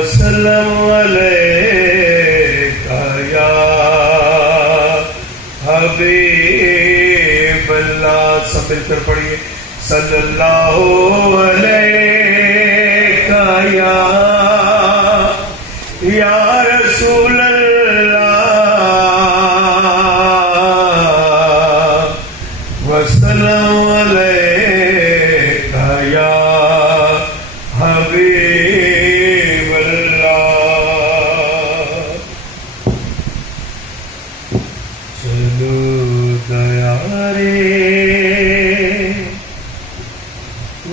وسلم علیک یا حبیب اللہ. سب مل کر پڑھیے صلی اللہ علیک یا رسول اللہ وسلم علیک یا حبیب اللہ. چلو دیارے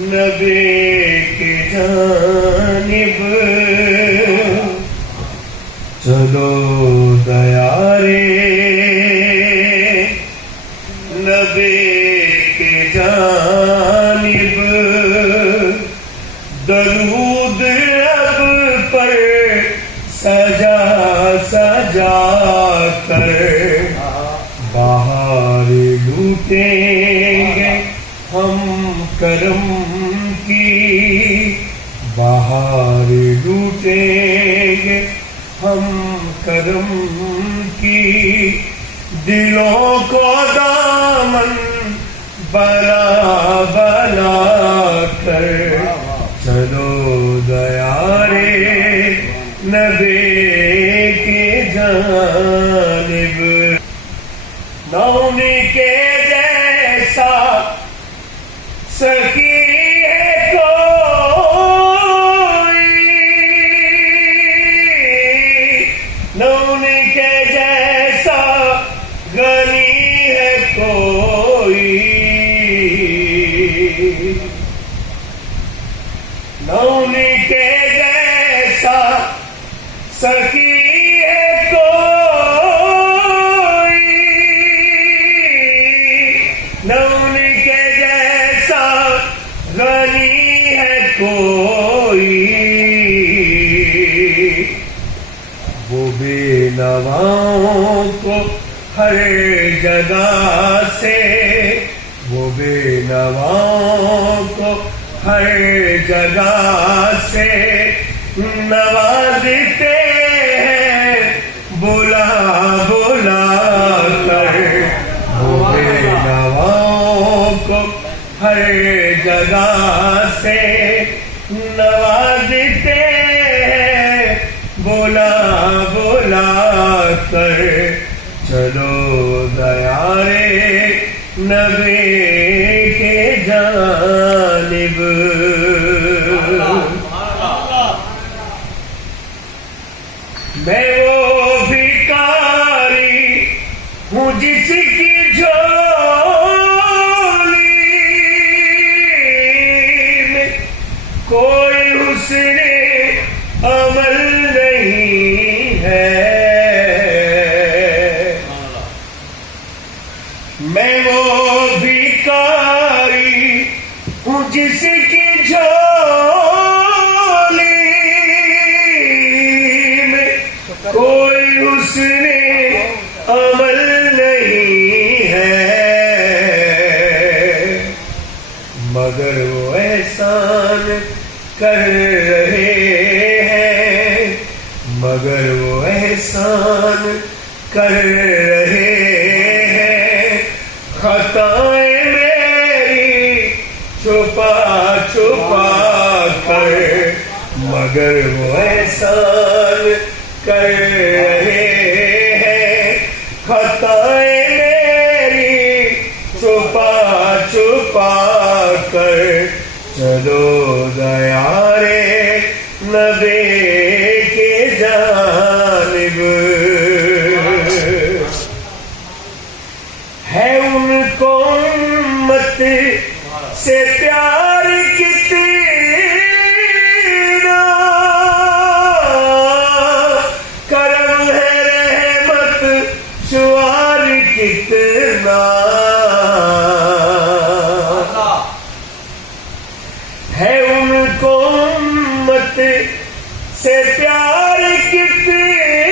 نبی کی جانب, چلو دیارے نبی کی جانب, درود رب پر سجا سجا کر بہار لوٹیں گے ہم کرم کی, بہار لوٹیں گے ہم کرم کی, دلوں کو دامن بنا بنا کر چلو دیارے نبی کی جانب. نون کے جیسا سخی ہے کوئی, نون کے جیسا غنی ہے کوئی, نون کے جیسا سخی ہے کوئی, نون کے جیسا غنی ہے کوئی, وہ بے نواؤں کو ہر جگہ سے, وہ بے نواؤں کو ہر جگہ سے نوازتے ہیں بلا بلا کر, وہ بے نواؤں کو ہر جگہ سے نوازتے ہیں بلا بلا کر, چلو دیارے نبی کے جانب. میں وہ بھکاری ہوں جس کی جھولی میں کوئی حسن عمل نہیں ہے, میں وہ بھکاری ہوں جس کی جھولی میں کوئی حسن عمل نہیں ہے, مگر وہ احسان کر رہے ہیں, مگر وہ احسان کر رہے ہیں, خطائیں میری چھپا چھپا کر, مگر وہ احسان کر رہے ہیں, خطائیں میری چھپا چھپا کر, چلو دیارے نبی کی جانب. ہے ان کو امت سے پیار کتنا, کرم ہے رحمت شوار کتنا, ہے ان کو امت سے پیار کتنا,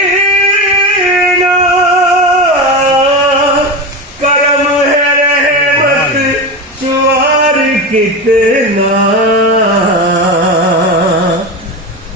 کرم ہے رحمت شوار کتنا,